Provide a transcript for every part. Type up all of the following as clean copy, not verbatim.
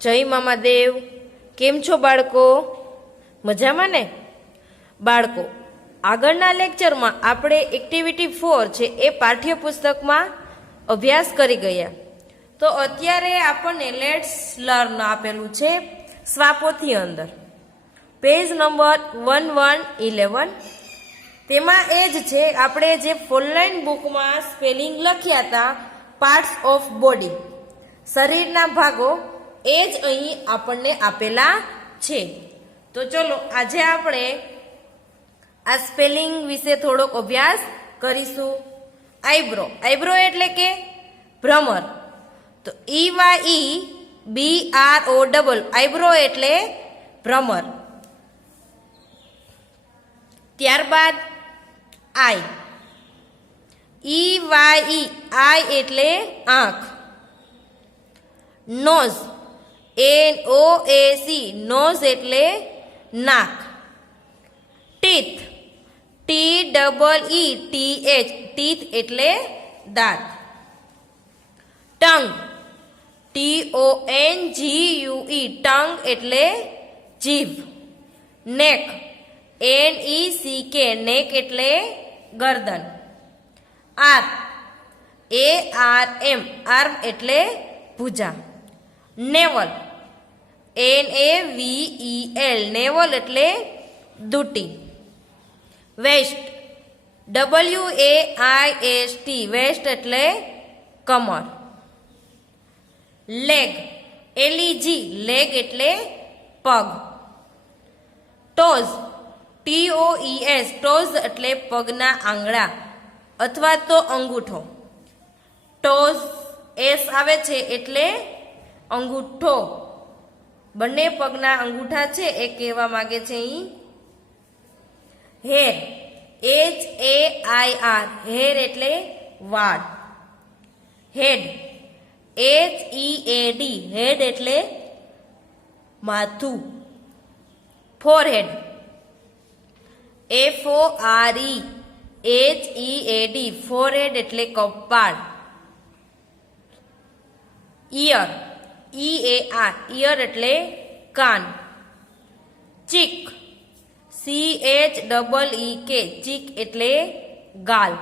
જય મામાદેવ. કેમ છો બાળકો? મજામાં ને? બાળકો, આગળના લેક્ચરમાં આપણે એક્ટિવિટી 4 છે એ પાઠ્યપુસ્તકમાં અભ્યાસ કરી ગયા. તો અત્યારે આપણને લેટ્સ લર્ન આપેલું છે સ્વાપોથી અંદર, પેજ નંબર 1111. તેમાં એ જ છે આપણે જે ફોનલાઈન બુકમાં સ્પેલિંગ લખ્યા હતા, પાર્ટ્સ ઓફ બોડી, શરીરના ભાગો, એ જ અહીં આપણને આપેલા છે. તો ચલો આજે આપણે આ સ્પેલિંગ વિશે થોડોક અભ્યાસ કરીશું. આઈબ્રો, આઈબ્રો એટલે કે ભ્રમર. તો EYEBRO, આઈબ્રો એટલે ભ્રમર. ત્યારબાદ આઈ, EYE, આઈ એટલે આંખ. નોઝ, NOAZ, નોઝ એટલે નાક. ટીથ, TEETH, ટીથ એટલે દાંત. ટંગ, TONGUE, ટંગ એટલે જીભ. નેક, NECK, નેક એટલે ગરદન. આર્મ, ARM, આર્મ એટલે ભુજા. નેવલ, NAVEL, નેવલ એટલે દુટી. વેસ્ટ, WAIST, વેસ્ટ એટલે કમર. લેગ, LEG, લેગ એટલે પગ. ટોઝ, TOES, ટોઝ એટલે પગના આંગળા અથવા તો અંગૂઠો. ટોઝ એસ આવે છે એટલે અંગૂઠો, બંને પગના અંગૂઠા છે એ કહેવા માંગે છે અહીં. હેર, HAIR, હેર એટલે વાળ. હેડ, HEAD, હેડ એટલે માથું. ફોરહેડ, FOREHEAD, ફોરહેડ એટલે કપાળ. ઇયર, EAR, ઇયર એટલે કાન. ચીક, CHEEK, ચીક એટલે ગાલ.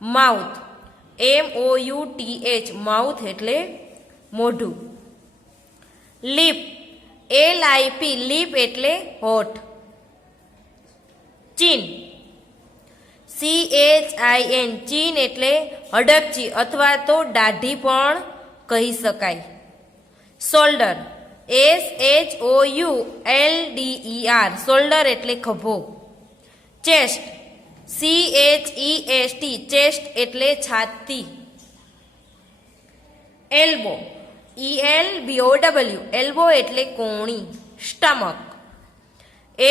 માઉથ, MOUTH, માઉથ એટલે મોઢું. લીપ, LIP, લીપ એટલે હોઠ. ચીન, CHIN, ચીન એટલે હડકચી અથવા તો દાઢી પણ કહી શકાય. શોલ્ડર, SHOULDER, શોલ્ડર એટલે ખભો. ચેસ્ટ, CHEST, ચેસ્ટ એટલે છાતી. એલ્બો, ELBOW, એલ્બો એટલે કોણી. સ્ટમક,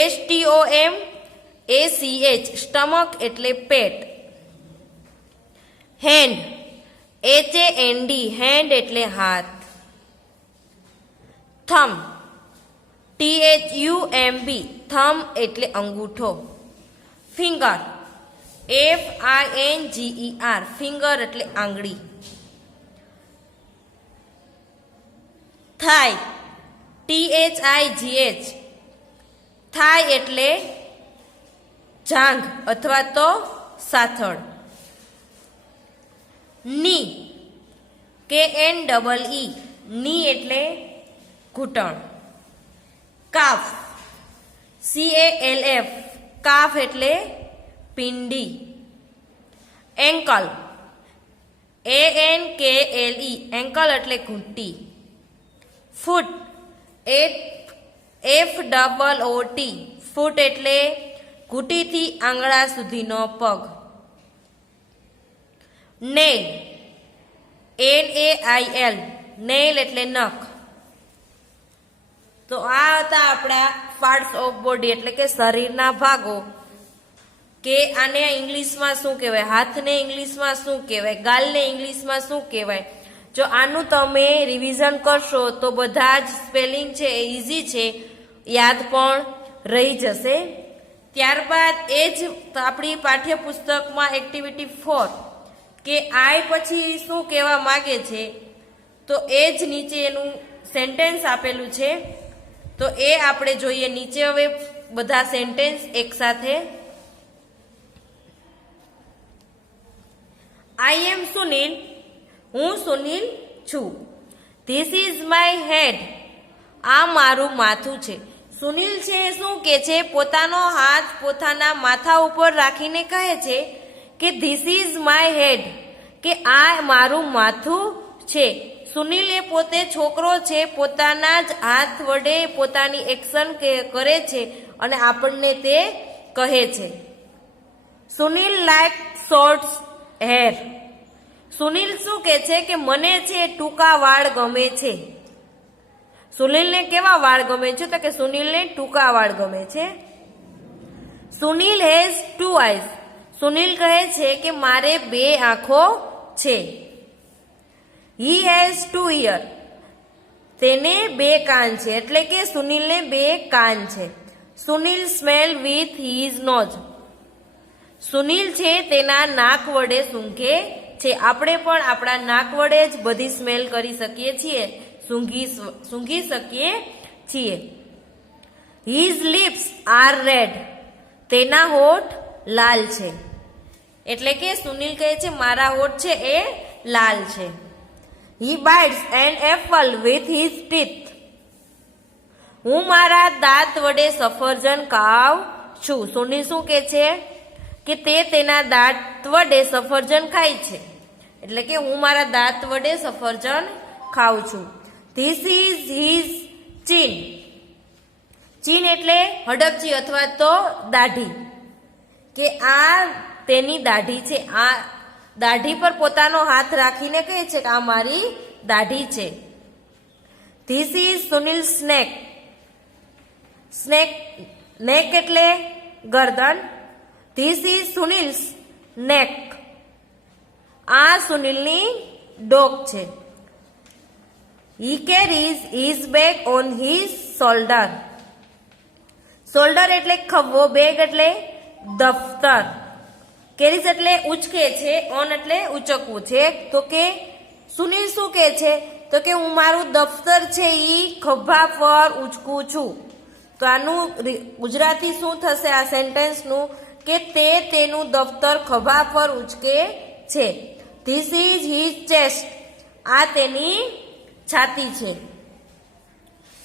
STOMACH, સ્ટમક એટલે પેટ. હેન્ડ, HAND, હેન્ડ એટલે હાથ. થમ, THUMB, થમ એટલે અંગૂઠો. ફિંગર, FINGER, ફિંગર એટલે આંગળી. થાઈ, THIGH, થાઈ એટલે જાંઘ અથવા તો સાથળ. ની, KNEE, ની એટલે ઘૂંટણ. કાફ, CALF, કાફ એટલે પિંડી. એન્કલ, ANKLE, એન્કલ એટલે ઘૂંટી. ફૂટ, FOOT, ફૂટ એટલે ઘૂંટીથી આંગળા સુધીનો પગ. નેલ, NAIL, નેલ એટલે નખ. તો આ હતા આપણા પાર્ટ્સ ઓફ બોડી એટલે કે શરીરના ભાગો. કે આને ઇંગ્લિશમાં શું કહેવાય, હાથને ઇંગ્લિશમાં શું કહેવાય, ગાલને ઇંગ્લિશમાં શું કહેવાય. જો આનું તમે રિવિઝન કરશો તો બધા જ સ્પેલિંગ છે એ ઇઝી છે, યાદ પણ રહી જશે. ત્યારબાદ એ જ આપણી પાઠ્યપુસ્તકમાં એક્ટિવિટી 4 કે આઈ પછી શું કહેવા માગે છે, તો એ જ નીચે એનું સેન્ટેન્સ આપેલું છે, તો એ આપણે જોઈએ નીચે હવે બધા સેન્ટેન્સ એક સાથે. આઈ એમ સુનિલ, હું સુનિલ છું. ધીસ ઇઝ માય હેડ, આ મારું માથું છે. સુનિલ છે શું કે છે, પોતાનો હાથ પોતાના માથા ઉપર રાખીને કહે છે કે ધીસ ઇઝ માય હેડ, કે આ મારું માથું છે. સુનિલ એ પોતે છોકરો છે, પોતાના જ હાથ વડે પોતાની એક્શન કરે છે અને આપણને તે કહે છે. Sunil like short hair, Sunil શું કે છે કે મને છે ટૂંકા વાળ ગમે છે. સુનિલને કેવા વાળ ગમે છે, તો કે સુનિલને ટૂંકા વાળ ગમે છે. સુનિલ હેઝ 2 આઈઝ, સુનિલ કહે છે કે મારે 2 આંખો છે. હી હેઝ 2 ઇયર, તેને 2 કાન છે, એટલે કે સુનિલને 2 કાન છે. Sunil smell with his nose, Sunil છે તેના નાક વડે સૂંઘે છે. આપણે પણ આપણા નાક વડે જ બધી સ્મેલ કરી શકીએ છીએ, સૂંઘી શકીએ છીએ. હીઝ લિપ્સ આર રેડ, તેના હોઠ લાલ છે. એટલે કે સુનિલ કહે છે મારા હોઠ છે એ લાલ છે. He bites an apple with his teeth, હું મારા દાંત વડે સફરજન ખાઉં છું. સુનિલ શું કહે છે કે તે તેના દાંત વડે સફરજન ખાય છે, એટલે કે હું મારા દાંત વડે સફરજન ખાઉં છું. ધીસ ઇઝ હીઝ ચીન, ચીન એટલે હડકચી અથવા તો દાઢી, કે આ તેની દાઢી છે. આ દાઢી પર પોતાનો હાથ રાખીને કહે છે કે આ મારી દાઢી છે. ધીસ ઇઝ સુનિલ્સ નેક, નેક એટલે ગરદન. ધીસ ઇઝ સુનિલ્સ નેક, આ સુનિલની ડોક છે. He carries his bag on his shoulder, shoulder એટલે ખભો, બેગ એટલે દફતર. કેરીઝ એટલે ઉચકે છે, ઓન એટલે ઉચકવું છે. તો કે સુનિલ શું કહે છે, તો કે હું મારું દફતર છે ઈ ખભા પર ઉચકું છું. તો આનું ગુજરાતી શું થશે આ સેન્ટેન્સનું, કે તે તેનું દફતર ખભા પર ઉચકે છે. ધીસ ઇઝ હીઝ ચેસ્ટ, આ તેની છાતી છે.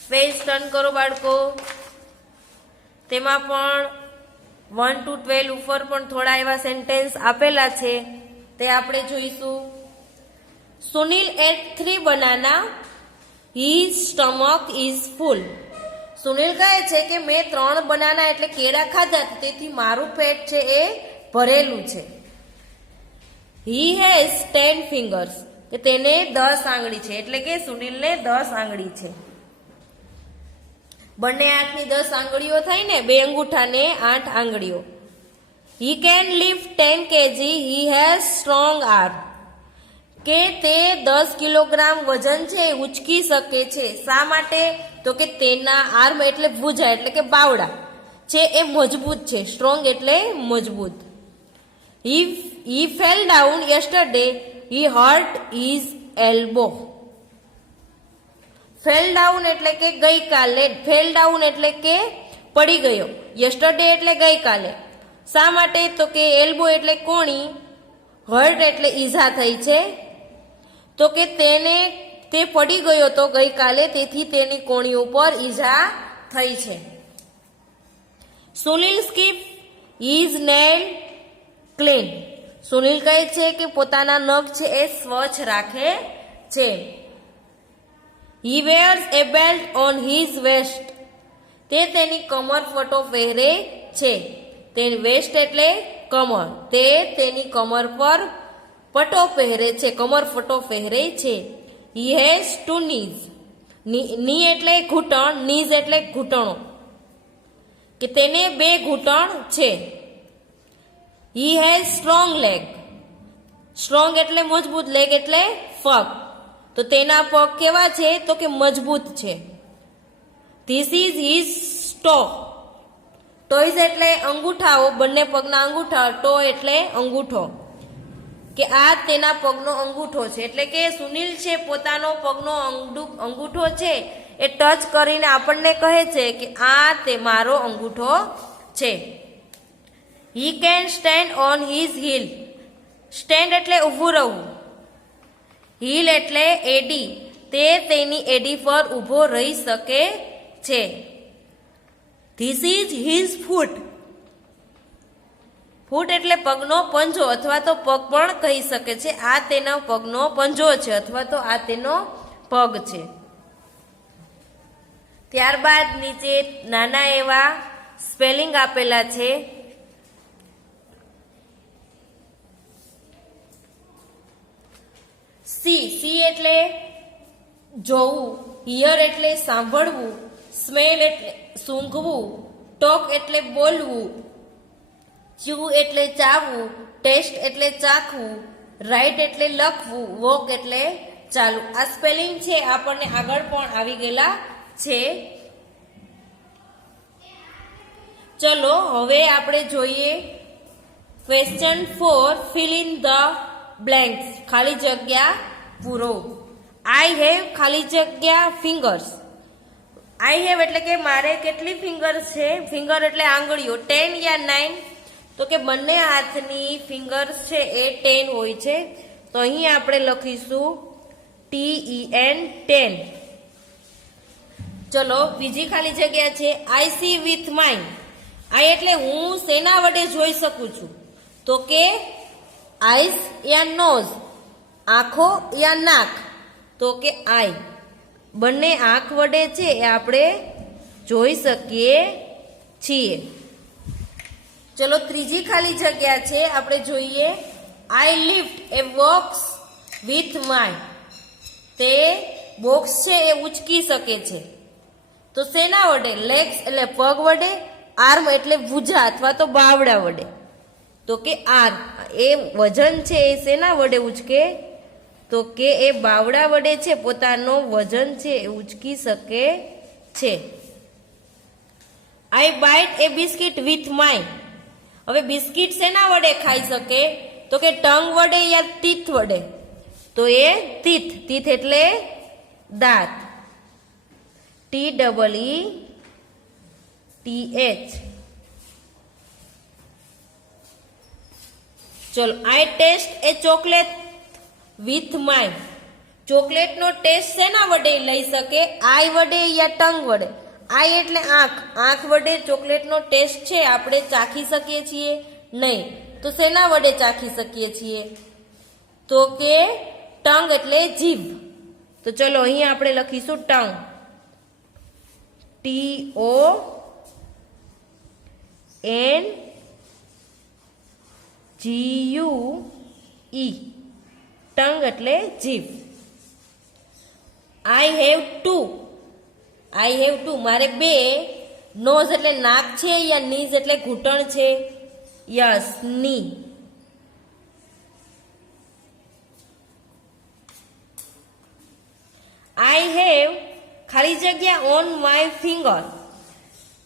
પેજ ટર્ન કરો બાળકો. તેમાં પણ 1 to 12 ઉપર પણ થોડા એવા સેન્ટેન્સ આપેલા છે, તે આપણે જોઈશું. Sunil ate 3 banana, his stomach is full. Sunil કહે છે કે મેં 3 બનાના એટલે કેળા ખાધા, તેથી મારું પેટ છે એ ભરેલું છે. હી હેઝ 10 ફિંગર્સ, કે તેને 10 આંગળી છે, એટલે કે સુનિલને 10 આંગળી છે. બંને હાથની 10 આંગળીઓ થાય ને, 2 અંગૂઠા ને 8 આંગળીઓ. He can lift 10 kg, he has strong arm, કે તે 10 કિલોગ્રામ વજન છે ઉચકી શકે છે. શા માટે, તો કે તેના આર્મ એટલે ભુજા એટલે કે બાવડા છે એ મજબૂત છે. સ્ટ્રોંગ એટલે મજબૂત. He fell down yesterday, he hurt his elbow. Fell down એટલે કે ગઈકાલે, ફેલ ડાઉન એટલે કે પડી ગયો, યસ્ટરડે એટલે ગઈકાલે. શા માટે, તો કે એલ્બો એટલે કોણી, હર્ટ એટલે ઈજા થઈ છે. તો કે તે પડી ગયો તો ગઈકાલે, તેથી તેની કોણી ઉપર ઈજા થઈ છે. Sunil skip his nail clean, Sunil કહે છે કે પોતાના નખ છે એ સ્વચ્છ રાખે છે. હી વેયર્સ એ બેલ્ટ ઓન હીઝ વેસ્ટ, તે તેની કમર પટ્ટો પહેરે છે. તેની વેસ્ટ એટલે કમર, તે તેની કમર પર પટ્ટો પહેરે છે, કમર પટ્ટો પહેરે છે. હી હેઝ 2 knees, ની એટલે ઘૂંટણ, નીઝ એટલે ઘૂંટણો, કે તેને 2 ઘૂંટણ છે. He has strong leg, strong એટલે મજબૂત, લેગ એટલે પગ, તો તેના પગ કેવા છે, તો કે મજબૂત છે. This is his toe, toys એટલે અંગૂઠાઓ, બંને પગના અંગૂઠા, ટો એટલે અંગૂઠો. કે આ તેના પગનો અંગૂઠો છે, એટલે કે સુનિલ છે પોતાનો પગનો અંગૂઠો છે એ ટચ કરીને આપણને કહે છે કે આ તે મારો અંગૂઠો છે. He can stand on his heel. Stand એટલે ઊભું રહેવું, હીલ એટલે એડી, તે તેની એડી પર ઊભો રહી શકે છે. ધીસ ઇઝ હિઝ ફૂટ. ફૂટ એટલે પગનો પંજો અથવા તો પગ પણ કહી શકે છે. આ તેનો પગનો પંજો છે અથવા તો આ તેનો પગ છે. ત્યારબાદ નીચે નાના એવા સ્પેલિંગ આપેલા છે. સી એટલે જોવું, હિયર એટલે સાંભળવું, સ્મેલ એટલે સૂંઘવું, ટોક એટલે બોલવું, ચ્યુ એટલે ચાવવું, ટેસ્ટ એટલે ચાખવું, રાઇટ એટલે લખવું, વોક એટલે ચાલવું. આ સ્પેલિંગ છે આપણને આગળ પણ આવી ગયેલા છે. ચલો હવે આપણે જોઈએ question 4, fill in the blanks. ખાલી જગ્યા પૂરો. આઈ હેવ ખાલી જગ્યા ફિંગર્સ. આઈ હેવ એટલે કે મારે કેટલી ફિંગર્સ છે, ફિંગર એટલે આંગળીઓ, 10 યા 9, તો કે બંને હાથની ફિંગર્સ છે એ 10 હોય છે. તો અહીં આપણે લખીશું TEN 10. ચલો બીજી ખાલી જગ્યા છે આઈ સી વિથ માઇન્ડ. આઈ એટલે હું શેના વડે જોઈ શકું છું, તો કે આઈસ યા નોઝ, આંખો યા નાક, તો કે આઈ. બંને આંખ વડે છે એ આપણે જોઈ શકીએ છીએ. ચલો ત્રીજી ખાલી જગ્યા છે આપણે જોઈએ I lift a box with my. તે બોક્સ છે એ ઉચકી શકે છે, તો શેના વડે? લેગ્સ એટલે પગ વડે, આર્મ એટલે ભુજા અથવા તો બાવડા વડે, તો કે આર્મ. એ વજન છે એ શેના વડે ઉચકે? તો કે એ બાવડા વડે છે પોતાનો વજન છે એ ઉચકી શકે છે. I bite a biscuit with my. હવે બિસ્કિટ શેના વડે ખાઈ શકે? તો કે ટંગ વડે યા ટીથ વડે, તો એ ટીથ. ટીથ એટલે દાંત, TEETH. ચલો I taste a chocolate with my. ચોકલેટનો ટેસ્ટ શેના વડે લઈ શકે? આઈ વડે યા ટંગ વડે? આઈ એટલે આંખ, આંખ વડે ચોકલેટનો ટેસ્ટ છે આપણે ચાખી શકીએ છીએ નહીં, તો શેના વડે ચાખી શકીએ છીએ? તો કે ટંગ એટલે જીભ. તો ચલો અહીં આપણે લખીશું ટંગ, TONGUE, ટંગ એટલે જીભ. I have to. I have to મારે બે. નોઝ એટલે નાક છે યા નીઝ એટલે ઘૂંટણ છે? યસ, ની. આઈ હેવ ખાલી જગ્યા ઓન માય ફિંગર.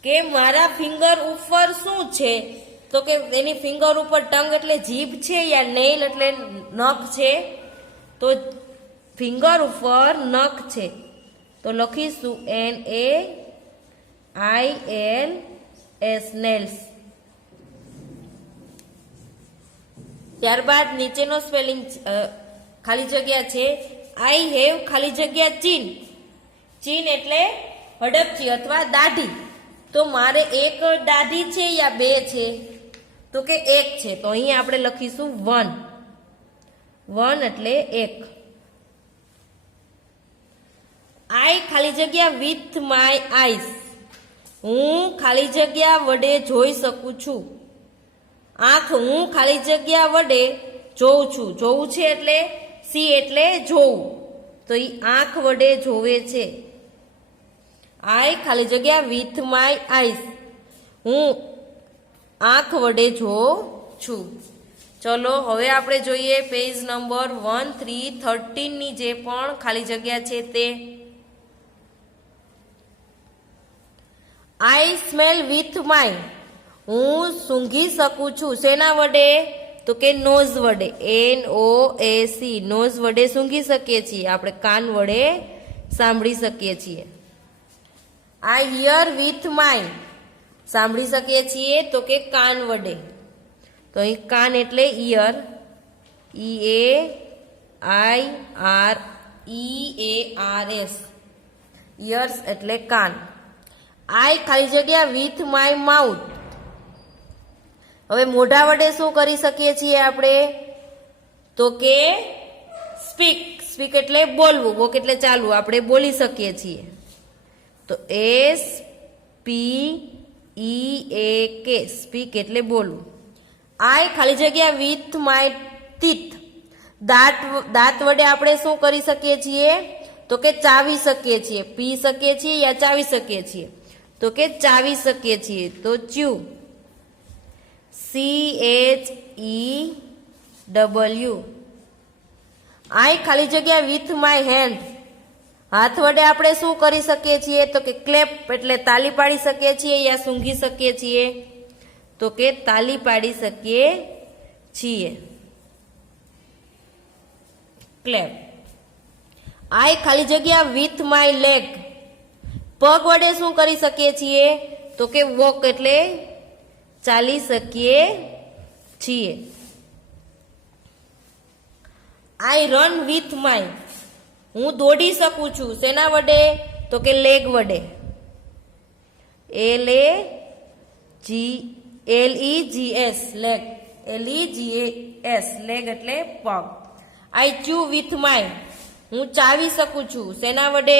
કે મારા ફિંગર ઉપર શું છે? તો કે એની ફિંગર ઉપર ટંગ એટલે જીભ છે યા નેઇલ એટલે નખ છે? તો ફિંગર ઉપર નખ છે, તો લખીશું NAILS, નેલ્સ. ત્યારબાદ નીચેનો સ્પેલિંગ ખાલી જગ્યા છે આઈ હેવ ખાલી જગ્યા ચીન. ચીન એટલે હડપચી અથવા દાઢી. તો મારે એક દાઢી છે યા બે છે? તો કે એક છે, તો અહીં આપણે લખીશું 1. 1 એટલે એક. આઈ ખાલી જગ્યા વિથ માય આઈસ. હું ખાલી જગ્યા વડે જોઈ શકું છું. આંખ હું ખાલી જગ્યા વડે જોઉં છું. જોવું છે એટલે સી એટલે જોવું, તો એ આંખ વડે જોવે છે. આઈ ખાલી જગ્યા વિથ માય આઈસ. હું આંખ વડે જોઉં છું. ચલો હવે આપણે જોઈએ પેજ નંબર 1313 ની જે પણ ખાલી જગ્યા છે તે. આઈ સ્મેલ વિથ માય. હું સૂંઘી શકું છું. શેના વડે? તો કે નોઝ વડે, NOAC, નોઝ વડે સૂંઘી શકીએ છીએ, આપણે કાન વડે સાંભળી શકીએ છીએ. આઈ હિયર વિથ માય, સાંભળી શકીએ છીએ તો કે કાન વડે. તો અહીં કાન એટલે ઈયર, EARS, ઈયર્સ એટલે કાન. આઈ ખાલી જગ્યા વિથ માય માઉથ. હવે મોઢા વડે શું કરી શકીએ છીએ આપણે? તો કે સ્પીક, સ્પીક એટલે બોલવું, વોક એટલે ચાલવું, આપણે બોલી શકીએ છીએ. તો SPEAK, સ્પીક એટલે બોલવું. આઈ ખાલી જગ્યા વિથ માય ટીથ, દાંત વડે આપણે શું કરી શકીએ છીએ? તો કે ચાવી શકીએ છીએ, પી શકીએ છીએ યા ચાવી શકીએ છીએ? તો કે ચાવી શકીએ છીએ. તો ચ્યુ, CHEW. આઈ ખાલી જગ્યા વિથ માય હેન્ડ, હાથ વડે આપણે શું કરી શકીએ છીએ? તો કે ક્લેપ એટલે તાલી પાડી શકીએ છીએ યા સૂંઘી શકીએ છીએ? તો કે તાલી પાડી શકીએ છીએ, ક્લેપ. આઈ ખાલી જગ્યા વિથ માય લેગ, પગ વડે શું કરી શકીએ છીએ? તો કે વોક એટલે ચાલી શકીએ છીએ. આઈ રન વિથ માય, હું દોડી શકું છું, શેના વડે? તો કે લેગ વડે, LEGS, લેગ, LEGS, લેગ એટલે પગ. આઈ ચ્યુ વિથ માય, હું ચાવી શકું છું, શેના વડે?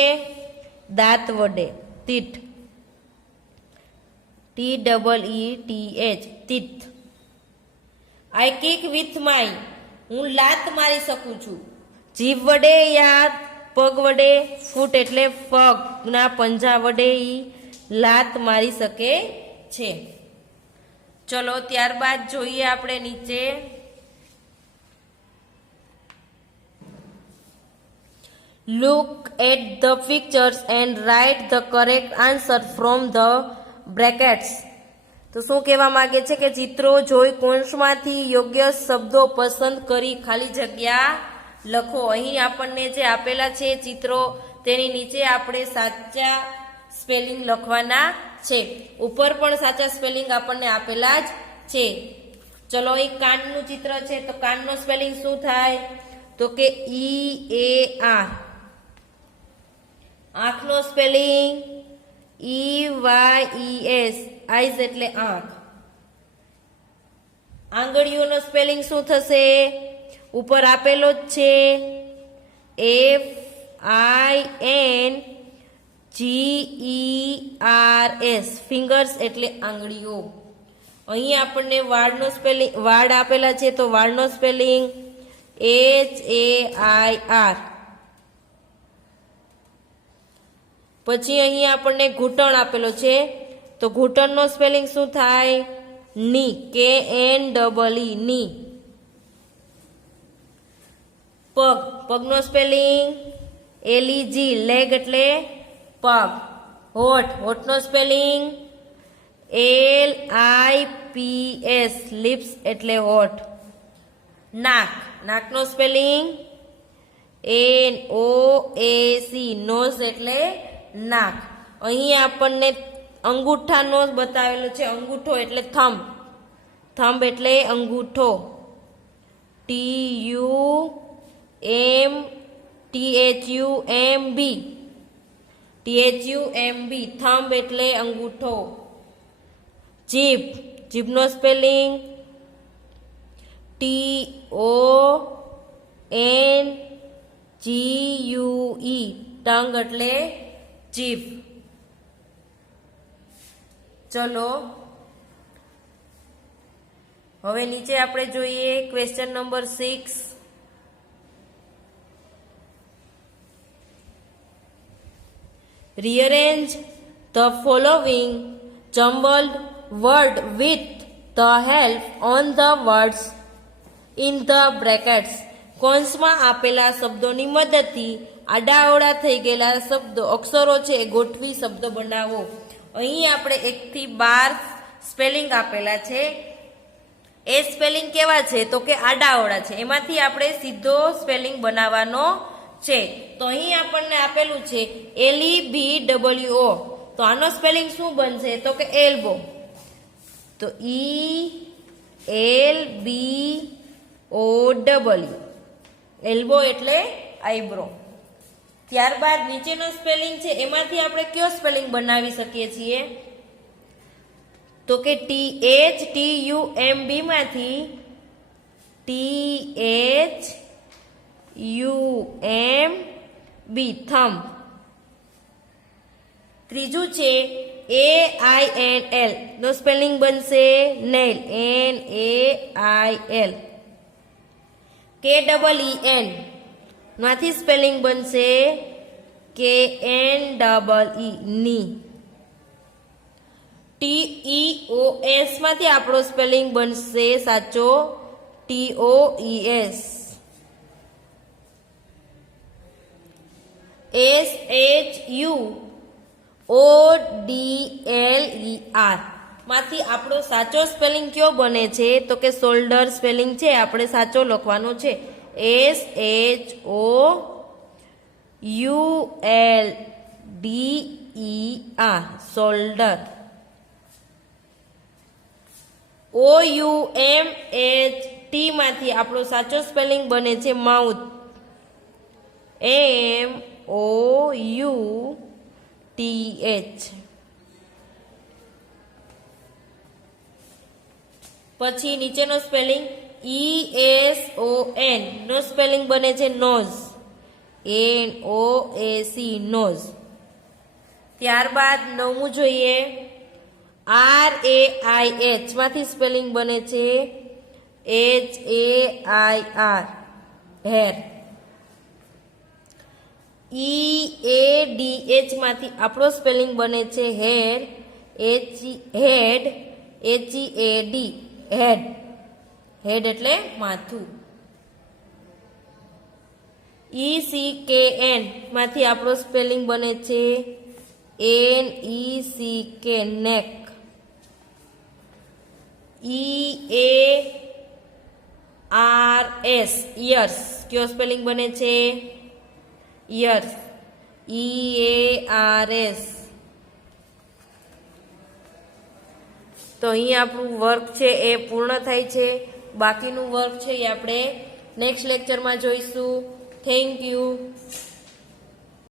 દાંત વડે, teeth, TEETH, teeth. I kick with my, હું લાત મારી શકું છું, જીભ વડે યા પગ વડે? ફૂટ એટલે પગના પંજા વડે લાત મારી શકે છે. ચલો ત્યારબાદ જોઈએ આપણે નીચે. Look at the pictures and write the correct answer from the brackets. તો શું કહેવા માંગે છે કે ચિત્રો જોઈ કૌંસમાંથી યોગ્ય શબ્દો પસંદ કરી ખાલી જગ્યા લખો. અહીં આપણને જે આપેલા છે ચિત્રો, તેની નીચે આપણે સાચા સ્પેલિંગ લખવાના છે. ઉપર પણ સાચા સ્પેલિંગ આપણને આપેલા જ છે. ચલો અહીં કાનનું ચિત્ર છે, તો કાનનો સ્પેલિંગ શું થાય? તો કે EAR. આંખનો સ્પેલિંગ EYES, આઈઝ એટલે આંખ. આંગળીઓનો સ્પેલિંગ શું થશે? ઉપર આપેલો જ છે, FINGERS, ફિંગર્સ એટલે આંગળીઓ. અહીં આપણને વાળનો સ્પેલિંગ, વાળ આપેલા છે, તો વાળનો સ્પેલિંગ HAIR. પછી અહીં આપણને ઘૂંટણ આપેલો છે, તો ઘૂંટણનો સ્પેલિંગ શું થાય? ની, KNEE, ની. પગ, પગનો સ્પેલિંગ LEG, લેગ એટલે પગ. હોઠ, હોઠનો સ્પેલિંગ LIPS, લિપ્સ એટલે હોઠ. નાક, નાકનો સ્પેલિંગ NOAC, નોઝ એટલે નાક. અહીં આપણને અંગૂઠાનો બતાવેલો છે, અંગૂઠો એટલે થંબ, થંબ એટલે અંગૂઠો. THUMB, થંબ એટલે અંગૂઠો. જીભ, જીભનો સ્પેલિંગ TONGUE, ટંગ એટલે જીભ. ચલો હવે નીચે આપણે જોઈએ question number 6. Rearrange the following jumbled word with the help on the words in the brackets. કૌંસમાં આપેલા શબ્દોની મદદથી આડાઅવળા થઈ ગયેલા શબ્દો, અક્ષરો છે એ ગોઠવી શબ્દો બનાવો. અહીં આપણે 1 થી 12 સ્પેલિંગ આપેલા છે. એ સ્પેલિંગ કેવા છે તો કે આડાઅવળા છે, એમાંથી આપણે સીધો સ્પેલિંગ બનાવવાનો છે. તો અહીં આપણને આપેલું છે LEBWO, તો આનો સ્પેલિંગ શું બનશે તો કે એલ્બો. તો ELBOW, એલ્બો એટલે આઈબ્રો. ત્યારબાદ નીચેનો સ્પેલિંગ છે એમાંથી આપણે કયો સ્પેલિંગ બનાવી શકીએ છીએ તો કે THTUMB માંથી THUMB, થંબ. ત્રીજું છે AINL, નો સ્પેલિંગ બનશે નેલ, NAIL. KEEN માંથી સ્પેલિંગ બનશે KNEE, ની. TEOS માંથી આપણો સ્પેલિંગ બનશે સાચો TOES. SHUODLER માંથી આપણો સાચો સ્પેલિંગ કયો બને છે તો કે શોલ્ડર સ્પેલિંગ છે, આપણે સાચો લખવાનો છે SHOULDER, શોલ્ડર. OUMHT માંથી આપણો સાચો સ્પેલિંગ બને છે માઉથ, MOUTH. પછી નીચેનો સ્પેલિંગ ESON, નો સ્પેલિંગ બને છે નોઝ, NOAC, નોઝ. ત્યારબાદ નવમું જોઈએ RAIH માંથી સ્પેલિંગ બને છે HAIR, હેર. EADH માંથી આપણો સ્પેલિંગ બને છે હેર, હેડ, HEAD, હેડ. હેડ એટલે માથું. ECKN માંથી આપણો સ્પેલિંગ બને છે NECK, નેક. EARS, યર્સ, કયો સ્પેલિંગ બને છે યર્સ, EARS. તો અહીં આપણું વર્ક છે એ પૂર્ણ થાય છે. બાકીનું વર્ક છે એ આપણે નેક્સ્ટ લેક્ચરમાં જોઈશું. Thank you.